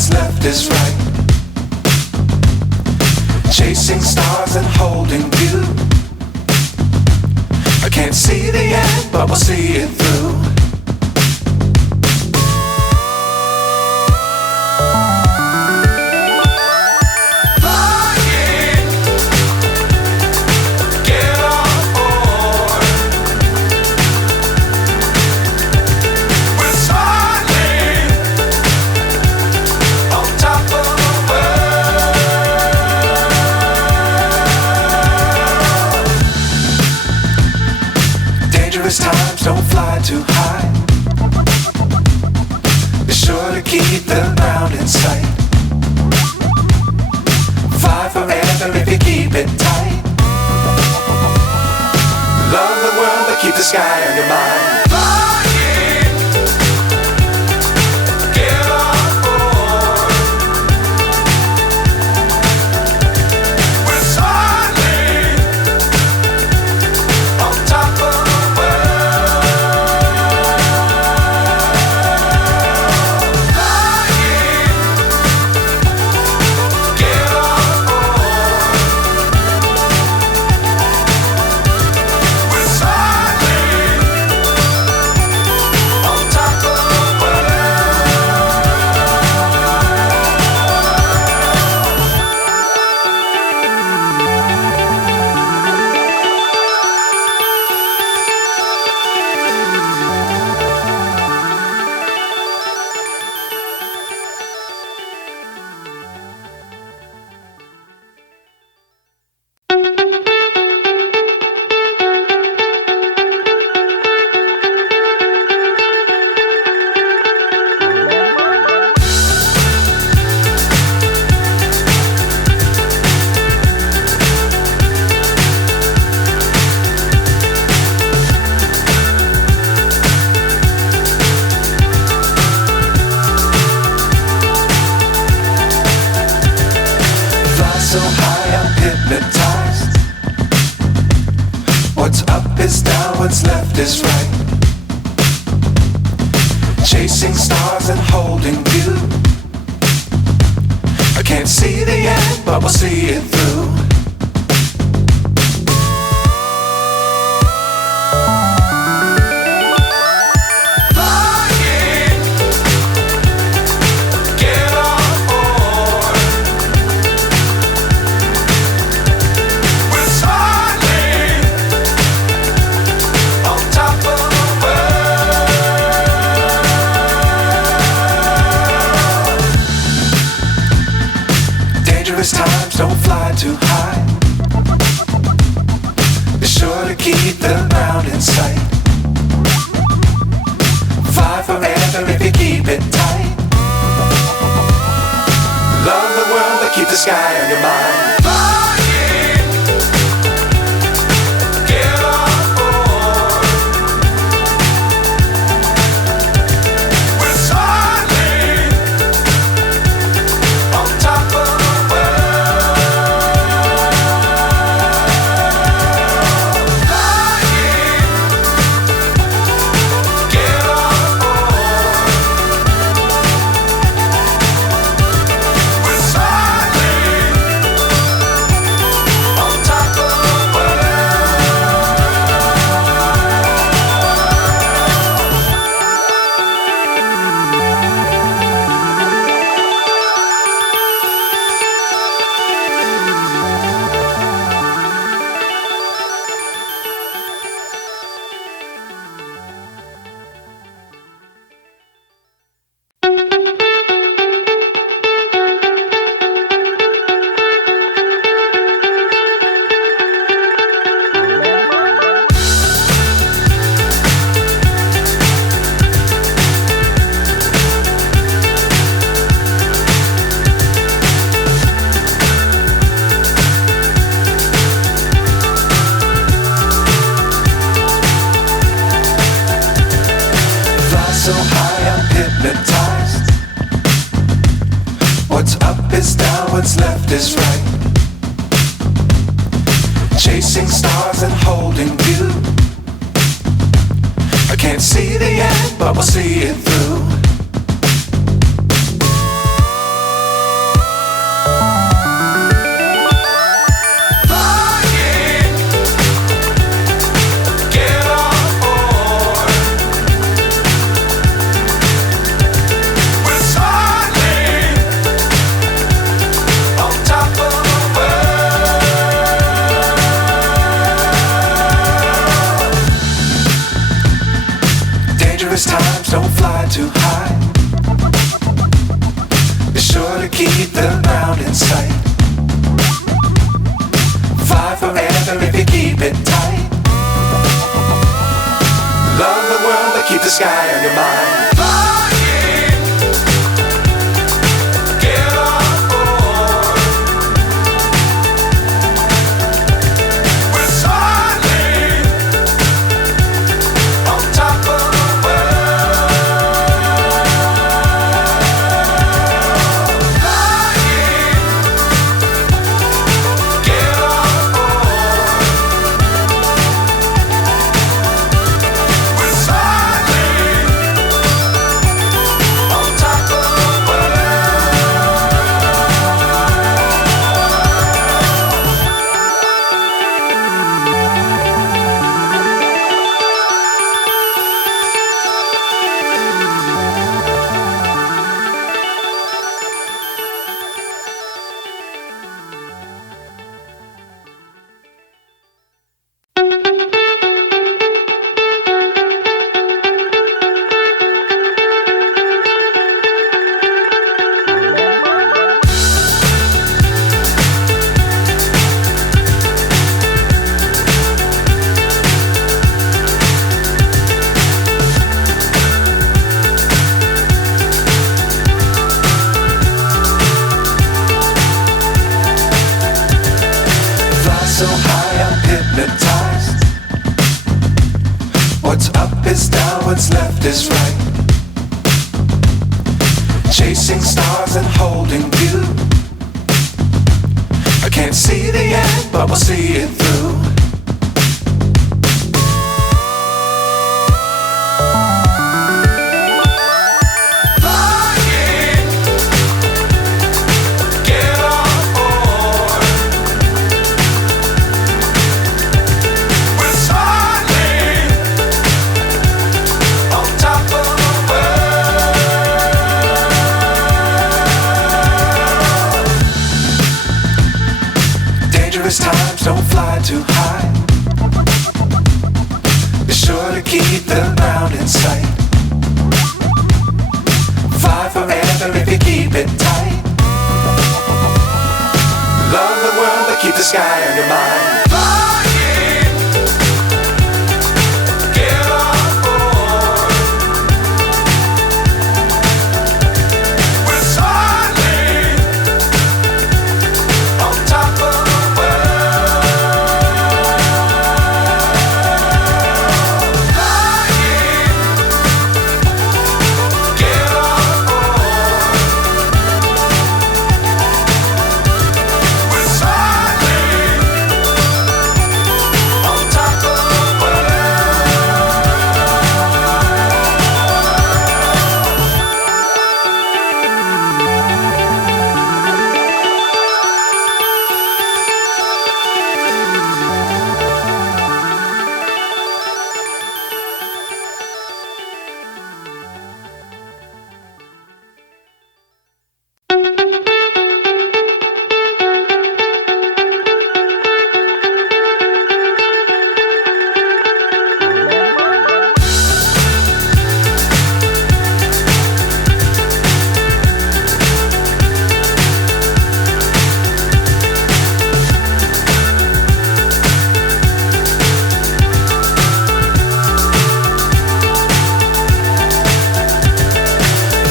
what's left is right. Chasing stars and holding you. I can't see the end, but we'll see it through. Times don't fly too high. Be sure to keep the ground in sight. Fly forever if you keep it tight. Love the world but keep the sky on your mind. So high I'm hypnotized. What's up is down, what's left is right. Chasing stars and holding you. I can't see the end, but we'll see it through. Times don't fly too high. Be sure to keep the ground in sight. Fly forever if you keep it tight. Love the world but keep the sky on your mind. So high I'm hypnotized. What's up is down, what's left is right. Chasing stars and holding you. I can't see the end, but we'll see it through. don't fly too high. Be sure to keep the ground in sight. Fly forever if you keep it tight. Love the world but keep the sky on your mind. Flying, get on board. We're soaring on top of the world. Flying, get on board. We're soaring on top of the world. Fly so high I'm hypnotized. What's up is down, what's left is right. Chasing stars and holding you. I can't see the end, but we'll see it through. Flying, get on board. We're soaring on top of the world. Dangerous times, don't fly too high. Be sure to keep the ground in sight. Fly forever if you keep it tight. Love the world but keep the sky on your mind. Flying, get on board. We're soaring on top of the world. Flying, get on board. We're soaring on top of the world.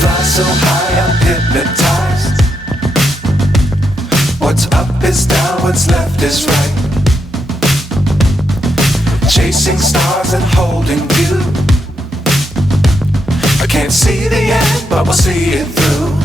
Fly so high I'm hypnotized. What's up is down, what's left is right. Chasing stars and holding you. I can't see the end, but we'll see it through.